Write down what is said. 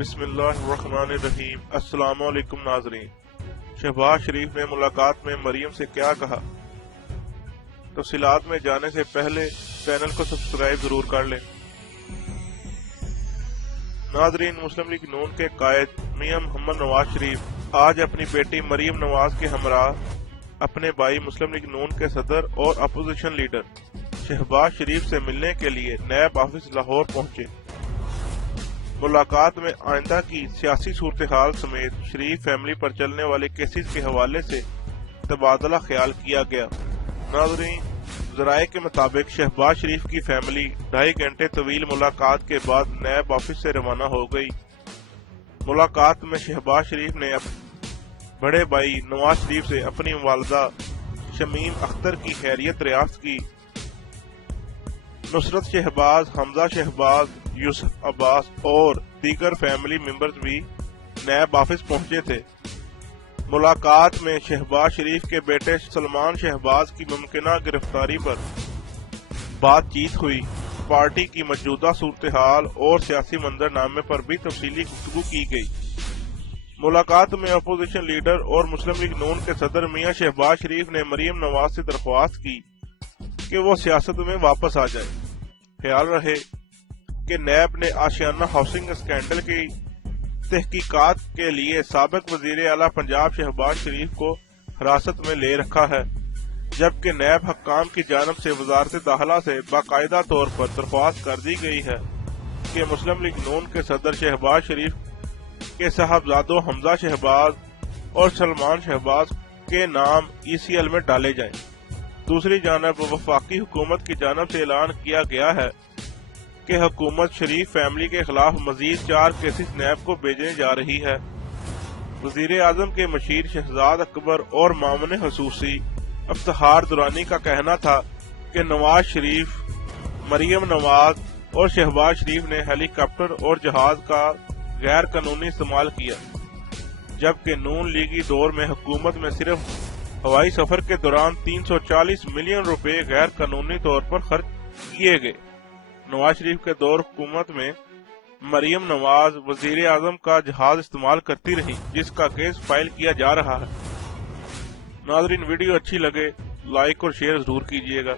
बिस्मिल्लाहिर्रहमानिर्रहीम। अस्सलाम वालेकुम नाज़रीन। शहबाज शरीफ ने मुलाकात में मरियम से क्या कहा? तफसीलात में जाने से पहले चैनल को सब्सक्राइब जरूर कर लें। नाज़रीन, मुस्लिम लीग नून के कायद मियां मोहम्मद नवाज शरीफ आज अपनी बेटी मरियम नवाज के हमराह अपने भाई मुस्लिम लीग नून के सदर और अपोजिशन लीडर शहबाज शरीफ से मिलने के लिए नैब ऑफिस लाहौर पहुंचे। मुलाकात में आइंदा की सियासी सूरत हाल समेत शरीफ फैमिली पर चलने वाले केसेस के हवाले से तबादला ख्याल किया गया। नाज़रीन, ज़राए के मुताबिक शहबाज शरीफ की फैमिली 2.5 घंटे तवील मुलाकात के बाद नैब ऑफिस से रवाना हो गई। मुलाकात में शहबाज शरीफ ने बड़े भाई नवाज शरीफ से अपनी वालदा शमीम अख्तर की खैरियत रियाफ्त की। नुसरत शहबाज, हमजा शहबाज, यूसुफ अब्बास और दीगर फैमिली मेंबर्स भी नैब ऑफिस पहुंचे थे। मुलाकात में शहबाज शरीफ के बेटे सलमान शहबाज की मुमकिना गिरफ्तारी पर बातचीत हुई। पार्टी की मौजूदा सूरत हाल और सियासी मंजरनामे पर भी तफसीली गुफ्तगू की गई। मुलाकात में अपोजिशन लीडर और मुस्लिम लीग नून के सदर मियां शहबाज शरीफ ने मरियम नवाज से दरख्वास्त की कि वो सियासत में वापस आ जाए। ख्याल रहे कि नैब ने आशियाना हाउसिंग स्कैंडल की तहकीकात के लिए साबिक वजीर आला पंजाब शहबाज शरीफ को हिरासत में ले रखा है, जबकि नैब हक्काम की जानब से वजारत दाखिला से बाकायदा तौर पर दरख्वास्त कर दी गई है कि मुस्लिम लीग नून के सदर शहबाज शरीफ के साहबजादों हमजा शहबाज और सलमान शहबाज के नाम ECL में डाले जाएं। दूसरी जानब वफाकी हुकूमत की जानब से ऐलान किया गया है कि हुकूमत शरीफ फैमिली के खिलाफ मजीद 4 केसेस नैब को भेजने जा रही है। वजीर आजम के मशीर शहजाद अकबर और मामून खसूसी इफ्तिखार दुरानी का कहना था कि नवाज शरीफ, मरियम नवाज और शहबाज शरीफ ने हेलीकॉप्टर और जहाज का गैर कानूनी इस्तेमाल किया, जबकि नून लीगी दौर में हुकूमत में सिर्फ हवाई सफर के दौरान 340 मिलियन रुपए गैर कानूनी तौर पर खर्च किए गए। नवाज शरीफ के दौर हुकूमत में मरियम नवाज वजीर आजम का जहाज इस्तेमाल करती रही, जिसका केस फाइल किया जा रहा है। नाज़रीन, वीडियो अच्छी लगे लाइक और शेयर जरूर कीजिएगा।